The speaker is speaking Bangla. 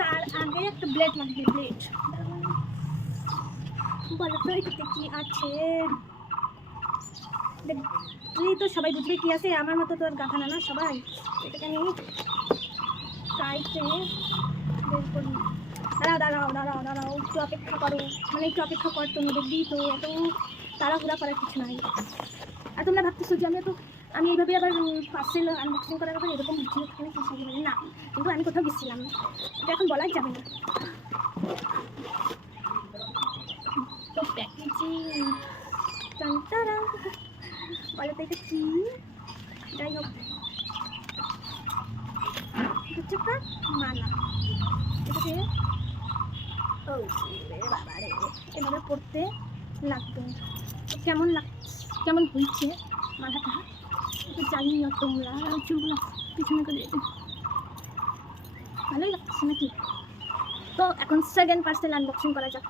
তার আগে একটা ব্লেড লাগবে, ব্লেড। বলো তো এটাতে কি আছে? তুই তো সবাই বুঝবে কি আছে, আমার মতো তো আর গাথা না সবাই। এটাকে আমি কাইটে বের করি। দাঁড়াও দাঁড়াও দাঁড়াও দাঁড়াও, একটু অপেক্ষা করো, মানে একটু অপেক্ষা কর, তুমি দেখবি তো, এত তাড়াহুড়া করার কিছু নাই। আর তোমরা ভাবতেছো যে আমি এইভাবে আবার পার্সেল আনবক্সিং করার ব্যাপারে এরকম ভিডিও এখানে কি সব না, কিন্তু আমি কোথাও গেছিলাম, এটা এখন বলাই যাবে না। তো প্যাকেজিং টানটারা, বলো তো এটা কি? যাই হোক, হচ্ছে একটা মালা। এটাকে ও বাবা রে, এভাবে পড়তে লাগবে। কেমন কেমন হয়েছে মালাটা একটু জানিও তোমরা। চুলগুলো পিছনে করে ভালোই লাগছে নাকি? তো এখন সেকেন্ড পার্সেল আনবক্সিং করা যাক।